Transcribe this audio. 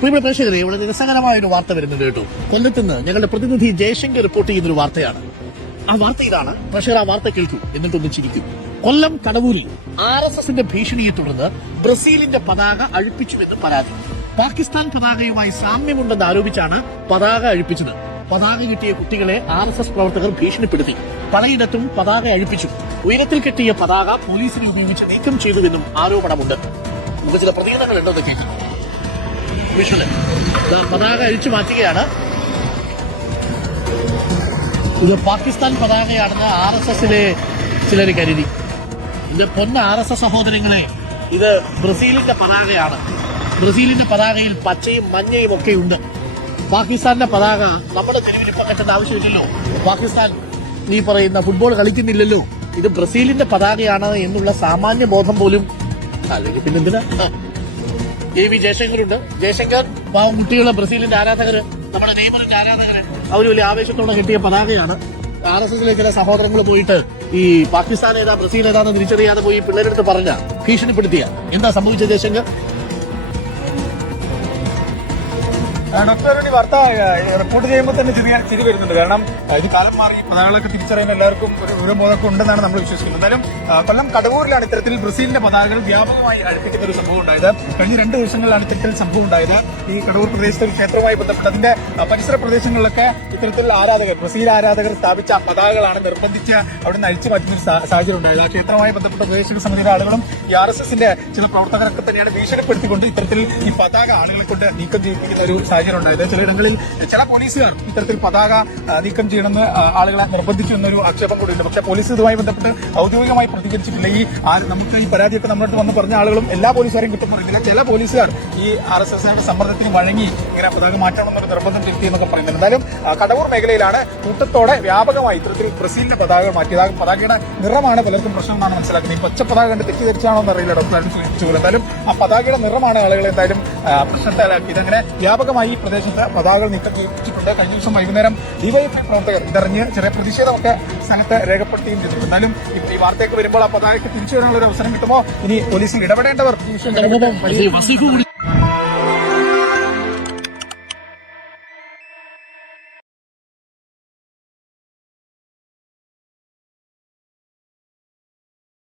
പ്രിയപ്പെട്ട പ്രേക്ഷകരെ, ഇവിടെ രസകരമായ ഒരു വാർത്ത വരുന്നുണ്ട് കേട്ടോ. കൊല്ലത്ത് നിന്ന് ഞങ്ങളുടെ പ്രതിനിധി ജയശങ്കർ റിപ്പോർട്ട് ചെയ്യുന്ന ഒരു വാർത്തയാണ്. ആ വാർത്ത ഇതാണ്. പ്രേക്ഷകർ ആ വാർത്ത കേൾക്കൂ, എന്നിട്ടൊന്ന് ചിരിക്കും. കൊല്ലം കടവൂരിൽ RSSന്റെ ഭീഷണിയെ തുടർന്ന് ബ്രസീലിന്റെ പതാക അഴിപ്പിച്ചുവെന്ന് പരാതി. പാകിസ്ഥാൻ പതാകയുമായി സാമ്യമുണ്ടെന്ന് ആരോപിച്ചാണ് പതാക അഴിപ്പിച്ചത്. പതാക കിട്ടിയ കുട്ടികളെ RSS പ്രവർത്തകർ ഭീഷണിപ്പെടുത്തി. പലയിടത്തും പതാക അഴിപ്പിച്ചു. ഉയരത്തിൽ കെട്ടിയ പതാക പോലീസിനെ ഉപയോഗിച്ച് നീക്കം ചെയ്തുവെന്നും ആരോപണമുണ്ട്. നമുക്ക് ചില പ്രതികരണങ്ങൾ ഉണ്ടോ എന്ന് കേൾക്കുന്നു. പതാക അഴിച്ചു മാറ്റുകയാണ്. ഇത് പാകിസ്ഥാൻ പതാകയാണെന്ന് RSSലെ ചിലർ കരുതി. ഇത് പൊന്ന RSS സഹോദരങ്ങളെ, ഇത് ബ്രസീലിന്റെ പതാകയാണ്. ബ്രസീലിന്റെ പതാകയിൽ പച്ചയും മഞ്ഞയും ഒക്കെ ഉണ്ട്. പാകിസ്ഥാന്റെ പതാക നമ്മുടെ തെരുവിൽ ഇപ്പം കെട്ടേണ്ട ആവശ്യമില്ലല്ലോ. പാകിസ്ഥാൻ ഈ പറയുന്ന ഫുട്ബോൾ കളിക്കുന്നില്ലല്ലോ. ഇത് ബ്രസീലിന്റെ പതാകയാണ് എന്നുള്ള സാമാന്യ ബോധം പോലും അല്ലെങ്കിൽ പിന്നെന്തിനാ. JV ജയശങ്കറുണ്ട്. ജയശങ്കർ പാവം കുട്ടികളെ, ബ്രസീലിന്റെ ആരാധകര്, നമ്മുടെ നെയ്മറിന്റെ ആരാധകര്, അവര് വലിയ ആവേശത്തോടെ കെട്ടിയ പതാകയാണ്. RSSലെ ചില സഹോദരങ്ങൾ പോയിട്ട് ഈ പാകിസ്ഥാൻ ഏതാ ബ്രസീൽ ഏതാന്ന് തിരിച്ചറിയാതെ പോയി പിള്ളേരെടുത്ത് പറഞ്ഞ ഭീഷണിപ്പെടുത്തിയ എന്താ സംഭവിച്ചത് ജയശങ്കർ? ഡോക്ടർ വാർത്ത റിപ്പോർട്ട് ചെയ്യുമ്പോൾ തന്നെ ചിരി വരുന്നുണ്ട്. കാരണം ഇത് കാലം മാറി, പതാകകളൊക്കെ തിരിച്ചറിയാൻ എല്ലാവർക്കും ഒരു ബോധമൊക്കെ ഉണ്ടെന്നാണ് നമ്മൾ വിശ്വസിക്കുന്നത്. എന്തായാലും കൊല്ലം കടവൂരിലാണ് ഇത്തരത്തിൽ ബ്രസീലിന്റെ പതാകകൾ വ്യാപകമായി അഴിപ്പിക്കുന്ന ഒരു സംഭവം ഉണ്ടായത്. കഴിഞ്ഞ 2 ദിവസങ്ങളിലാണ് ഇത്തരത്തിൽ സംഭവം ഉണ്ടായത്. ഈ കടവൂർ പ്രദേശത്തെ ഒരു ക്ഷേത്രവുമായി ബന്ധപ്പെട്ട് അതിന്റെ പരിസര പ്രദേശങ്ങളിലൊക്കെ ഇത്തരത്തിലുള്ള ആരാധകർ, ബ്രസീൽ ആരാധകർ സ്ഥാപിച്ച പതാകകളാണ് നിർബന്ധിച്ച് അവിടെ നിന്ന് അഴിച്ചു മാറ്റുന്ന ഒരു സാഹചര്യം ഉണ്ടായത്. ആ ക്ഷേത്രവുമായി ബന്ധപ്പെട്ട പ്രദേശ സമിതിയുടെ ആളുകളും ഈ RSSന്റെ ചില പ്രവർത്തകരൊക്കെ തന്നെയാണ് ഭീഷണിപ്പെടുത്തിക്കൊണ്ട് ഇത്തരത്തിൽ ഈ പതാക ആളുകളെ കൊണ്ട് നീക്കം ചെയ്യിപ്പിക്കുന്ന ഒരു സാഹചര്യം ഉണ്ടായത്. ചിലയിടങ്ങളിൽ ചില പോലീസുകാർ ഇത്തരത്തിൽ പതാക നീക്കം ചെയ്യണമെന്ന് ആളുകളെ നിർബന്ധിച്ചു എന്നൊരു ആക്ഷേപം കൂടിയുണ്ട്. പക്ഷേ പോലീസ് ഇതുമായി ബന്ധപ്പെട്ട് ഔദ്യോഗികമായി പ്രതികരിച്ചിട്ടില്ല. നമുക്ക് ഈ പരാതിയൊക്കെ നമ്മുടെ അടുത്ത് വന്ന് പറഞ്ഞ ആളുകളും എല്ലാ പോലീസുകാരെയും കിട്ടും പറയുന്നില്ല. ചില പോലീസുകാർ ഈ RSSന്റെ സമ്മർദ്ദത്തിന് വഴങ്ങി ഇങ്ങനെ പതാക മാറ്റണമെന്നൊരു നിർബന്ധം ചെലുത്തിയെന്നൊക്കെ പറയുന്നുണ്ട്. എന്തായാലും കടവൂർ മേഖലയിലാണ് കൂട്ടത്തോടെ വ്യാപകമായി ഇത്തരത്തിൽ ബ്രസീലിന്റെ പതാക മാറ്റിയത്. പതാകയുടെ നിറമാണ് പലർക്കും പ്രശ്നം എന്നാണ് മനസ്സിലാക്കുന്നത്. ഈ പച്ച പതാക കണ്ട് തെറ്റിദ്ധരിച്ചാണോ എന്നറിയില്ല. ഡോക്ടർ സൂചിപ്പിച്ചു. എന്തായാലും ആ പതാകയുടെ നിറമാണ് ആളുകളെ എന്തായാലും പ്രശ്നത്തിലാക്കിയത്. അങ്ങനെ വ്യാപകമായി ഈ പ്രദേശത്ത് പതാകകൾ നീക്കം ചെയ്തിട്ടുണ്ട്. കഴിഞ്ഞ ദിവസം വൈകുന്നേരം DYFI പ്രവർത്തകർ ഇതറിഞ്ഞ് ചെറിയ പ്രതിഷേധമൊക്കെ സ്ഥലത്ത് രേഖപ്പെടുത്തുകയും ചെയ്തിട്ടുണ്ട്. എന്നാലും ഈ വാർത്തയൊക്കെ വരുമ്പോൾ ആ പതാകയ്ക്ക് തിരിച്ചു വരാനുള്ള ഒരു അവസരം കിട്ടുമോ, ഇനി പോലീസിൽ ഇടപെടേണ്ടവർ